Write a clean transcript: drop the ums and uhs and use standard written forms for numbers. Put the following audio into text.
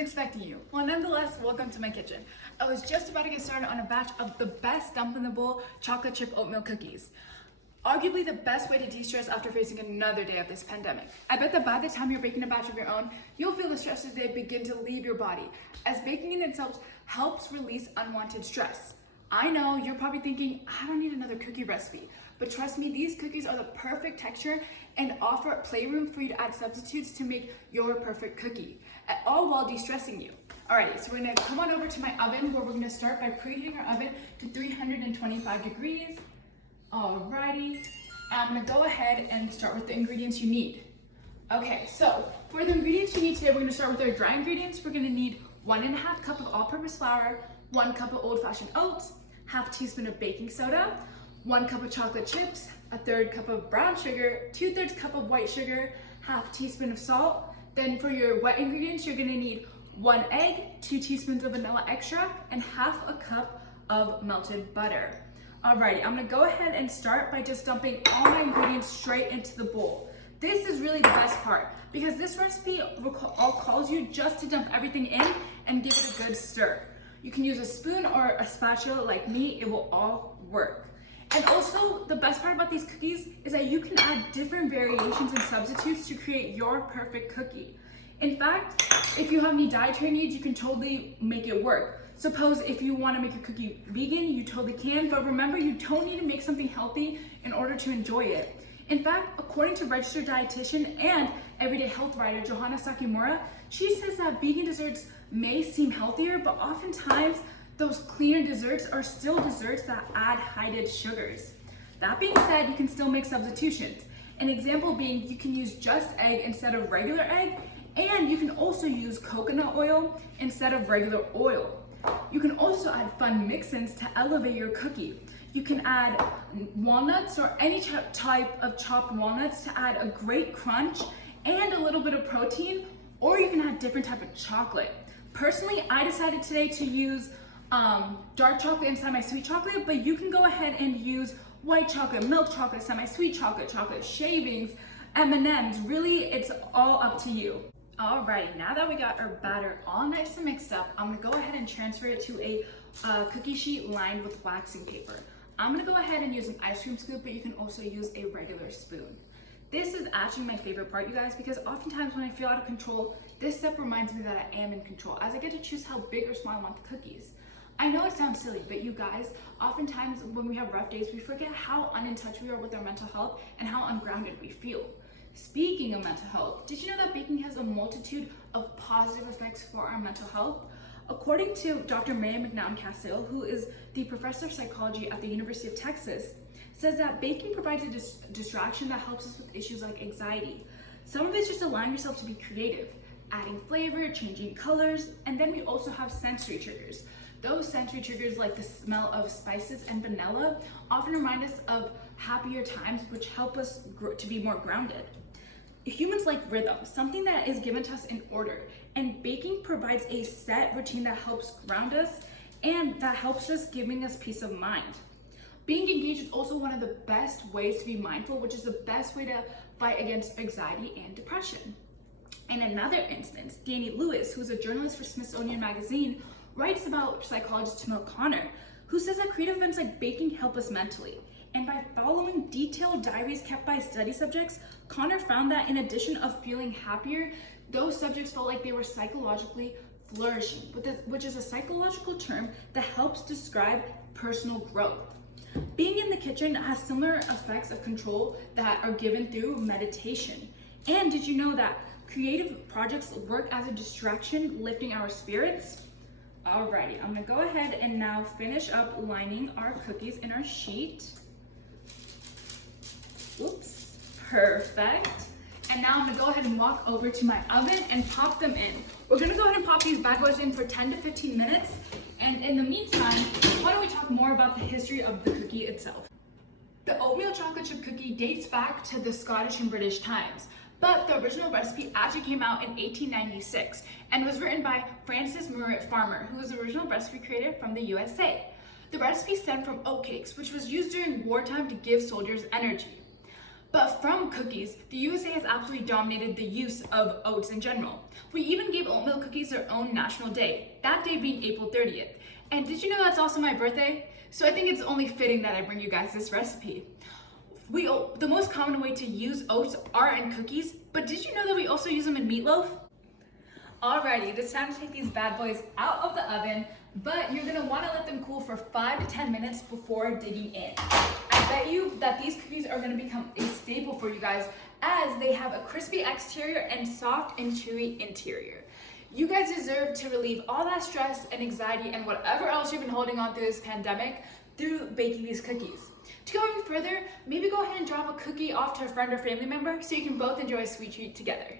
expecting you. Well, nonetheless, welcome to my kitchen. I was just about to get started on a batch of the best dump in the bowl chocolate chip oatmeal cookies. Arguably the best way to de-stress after facing another day of this pandemic. I bet that by the time you're baking a batch of your own, you'll feel the stress of the day begin to leave your body, as baking in itself helps release unwanted stress. I know you're probably thinking, I don't need another cookie recipe, but trust me, these cookies are the perfect texture and offer playroom for you to add substitutes to make your perfect cookie, all while de-stressing you. Alrighty, so we're gonna come on over to my oven where we're gonna start by preheating our oven to 325 degrees. Alrighty, I'm gonna go ahead and start with the ingredients you need. Okay, so for the ingredients you need today, we're gonna start with our dry ingredients. We're gonna need 1.5 cup of all-purpose flour, 1 cup of old-fashioned oats, half teaspoon of baking soda, 1 cup of chocolate chips, 1/3 cup of brown sugar, 2/3 cup of white sugar, half teaspoon of salt. Then for your wet ingredients, you're gonna need 1 egg, 2 teaspoons of vanilla extract, and half a cup of melted butter. Alrighty, I'm gonna go ahead and start by just dumping all my ingredients straight into the bowl. This is really the best part because this recipe all calls you just to dump everything in and give it a good stir. You can use a spoon or a spatula like me, it will all work. And also, the best part about these cookies is that you can add different variations and substitutes to create your perfect cookie. In fact, if you have any dietary needs, you can totally make it work. Suppose if you want to make your cookie vegan, you totally can, but remember, you don't need to make something healthy in order to enjoy it. In fact, according to registered dietitian and everyday health writer Johanna Sakimura, she says that vegan desserts may seem healthier, but oftentimes those cleaner desserts are still desserts that add hidden sugars. That being said, you can still make substitutions. An example being you can use just egg instead of regular egg, and you can also use coconut oil instead of regular oil. You can also add fun mix-ins to elevate your cookie. You can add walnuts or any type of chopped walnuts to add a great crunch and a little bit of protein, or you can add different type of chocolate. Personally, I decided today to use dark chocolate inside my sweet chocolate, but you can go ahead and use white chocolate, milk chocolate, semi-sweet chocolate, chocolate shavings, M&Ms. Really, it's all up to you. Alright, now that we got our batter all nice and mixed up, I'm gonna go ahead and transfer it to a cookie sheet lined with waxing paper. I'm gonna go ahead and use an ice cream scoop, but you can also use a regular spoon. This is actually my favorite part, you guys, because oftentimes when I feel out of control, this step reminds me that I am in control, as I get to choose how big or small I want the cookies. I know it sounds silly, but you guys, oftentimes when we have rough days, we forget how in touch we are with our mental health and how ungrounded we feel. Speaking of mental health, did you know that baking has a multitude of positive effects for our mental health? According to Dr. Maya McNown-Cassill, who is the professor of psychology at the University of Texas, says that baking provides a distraction that helps us with issues like anxiety. Some of it's just allowing yourself to be creative, adding flavor, changing colors, and then we also have sensory triggers. Those sensory triggers like the smell of spices and vanilla often remind us of happier times, which help us to be more grounded. Humans like rhythm, something that is given to us in order, and baking provides a set routine that helps ground us and that helps us, giving us peace of mind. Being engaged is also one of the best ways to be mindful, which is the best way to fight against anxiety and depression. In another instance, Danny Lewis, who's a journalist for Smithsonian Magazine, writes about psychologist Tim O'Connor, who says that creative events like baking help us mentally. And by following detailed diaries kept by study subjects, Connor found that in addition of feeling happier, those subjects felt like they were psychologically flourishing, which is a psychological term that helps describe personal growth. Being in the kitchen has similar effects of control that are given through meditation. And did you know that creative projects work as a distraction, lifting our spirits? Alrighty, I'm gonna go ahead and now finish up lining our cookies in our sheet. Oops, perfect. And now I'm gonna go ahead and walk over to my oven and pop them in. We're gonna go ahead and pop these bad boys in for 10 to 15 minutes. And in the meantime, why don't we talk more about the history of the cookie itself? The oatmeal chocolate chip cookie dates back to the Scottish and British times, but the original recipe actually came out in 1896 and was written by Francis Murrett Farmer, who was the original recipe creator from the USA. The recipe stemmed from oatcakes, which was used during wartime to give soldiers energy. But from cookies, the USA has absolutely dominated the use of oats in general. We even gave oatmeal cookies their own national day, that day being April 30th. And did you know that's also my birthday? So I think it's only fitting that I bring you guys this recipe. The most common way to use oats are in cookies, but did you know that we also use them in meatloaf? Alrighty, it's time to take these bad boys out of the oven, but you're gonna wanna let them cool for 5 to 10 minutes before digging in. I bet you that these cookies are gonna become a staple for you guys as they have a crispy exterior and soft and chewy interior. You guys deserve to relieve all that stress and anxiety and whatever else you've been holding on through this pandemic through baking these cookies. To go even further, maybe go ahead and drop a cookie off to a friend or family member so you can both enjoy a sweet treat together.